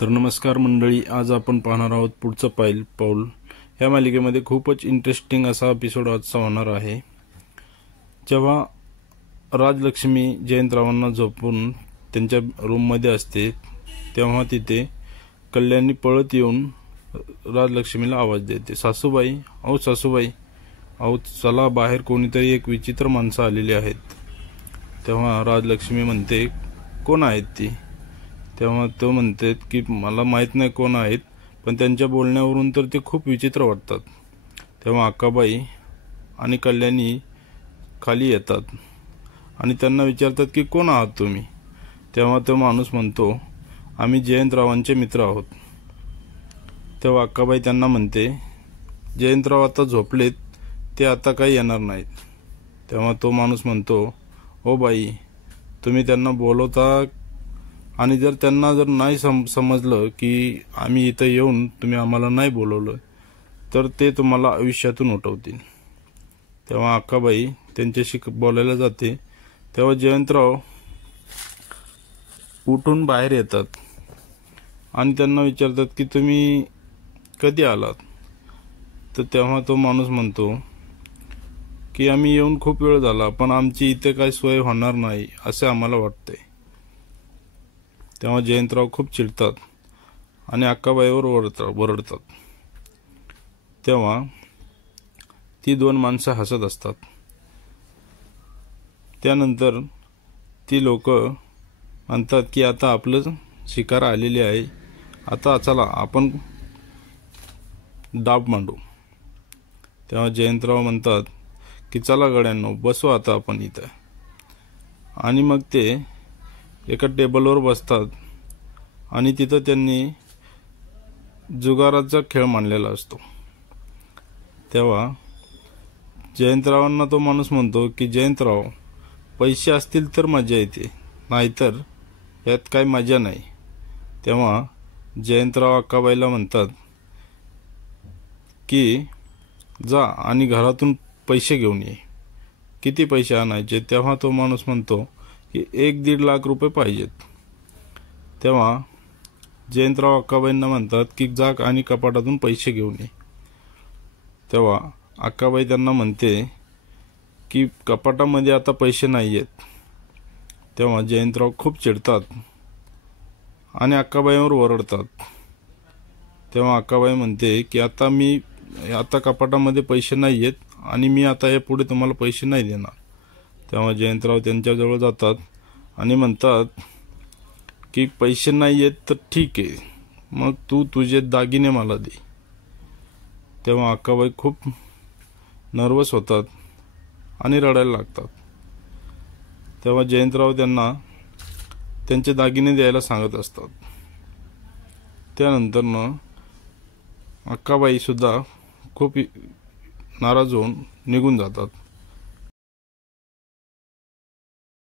तर नमस्कार मंडळी, आज आपण पाहणार आहोत पुढचं पाऊल। या मालिकेमध्ये खूपच इंटरेस्टिंग असा एपिसोड आजचा होणार आहे। जेव्हा राजलक्ष्मी जयंतरावांना झोपून त्यांच्या रूममध्ये असते तेव्हा तिथे कल्याणी पळत येऊन राजलक्ष्मीला आवाज देते, सासूबाई, अहो सासूबाई, अहो चला बाहेर, कोणीतरी एक विचित्र माणसं आलेली आहेत। तेव्हा राजलक्ष्मी म्हणते, कोण आहेत ती? तेव्हा तो म्हणते की मला माहीत नाही कोण आहेत, पण त्यांच्या बोलण्यावरून तर ते खूप विचित्र वाटतात। तेव्हा अक्काबाई आणि कल्याणी खाली येतात आणि त्यांना विचारतात की कोण आहात तुम्ही? तेव्हा तो माणूस म्हणतो, आम्ही जयंतरावांचे मित्र आहोत। तेव्हा अक्काबाई त्यांना म्हणते, जयंतराव आता झोपलेत, ते आता काही येणार नाहीत। तेव्हा तो माणूस म्हणतो, ओ बाई, तुम्ही त्यांना बोलवता आणि जर त्यांना नाही समजलं की आम्ही इथं येऊन तुम्ही आम्हाला नाही बोलवलं तर ते तुम्हाला आयुष्यातून उठवतील। तेव्हा अक्काबाई त्यांच्याशी बोलायला जाते तेव्हा जयंतराव उठून बाहेर येतात आणि त्यांना विचारतात की तुम्ही कधी आलात? तर तेव्हा तो माणूस म्हणतो की आम्ही येऊन खूप वेळ झाला, पण आमची इथे काही सोय होणार नाही असे आम्हाला वाटते। तेव्हा जयंतराव खूप चिडतात आणि अक्काबाईवर ओरडतात। तेव्हा ती दोन माणसं हसत असतात। त्यानंतर ती लोक म्हणतात की आता आपलं शिकार आलेली आहे, आता चला आपण डाब मांडू। तेव्हा जयंतराव म्हणतात की चला गड्यांनो, बसू आता आपण इथं। आणि मग ते एका टेबलवर बसतात आणि तिथं त्यांनी जुगाराचा खेळ मांडलेला असतो। तेव्हा जयंतरावांना तो माणूस म्हणतो की जयंतराव, पैसे असतील तर मजा येते, नाहीतर यात काही मजा नाही। तेव्हा जयंतराव अक्काबाईला म्हणतात की जा आणि घरातून पैसे घेऊन ये। किती पैसे आणायचे? तेव्हा तो माणूस म्हणतो की 1-1.5 लाख रुपये पाहिजेत। तेव्हा जयंतराव अक्काबाईंना म्हणतात की जा आणि कपाटातून पैसे घेऊन ये। तेव्हा अक्काबाई त्यांना म्हणते की कपाटामध्ये आता पैसे नाही आहेत। तेव्हा जयंतराव खूप चिडतात आणि अक्काबाईंवर ओरडतात। तेव्हा अक्काबाई म्हणते की आता कपाटामध्ये पैसे नाही आहेत आणि मी आता या पुढे तुम्हाला पैसे नाही देणार। तेव्हा जयंतराव त्यांच्याजवळ जातात आणि म्हणतात की पैसे नाही आहेत तर ठीक आहे, मग तू तुझे दागिने मला दे। तेव्हा अक्काबाई खूप नर्वस होतात आणि रडायला लागतात। तेव्हा जयंतराव त्यांना त्यांचे दागिने द्यायला सांगत असतात। त्यानंतर अक्काबाई सुद्धा खूप नाराज होऊन निघून जातात।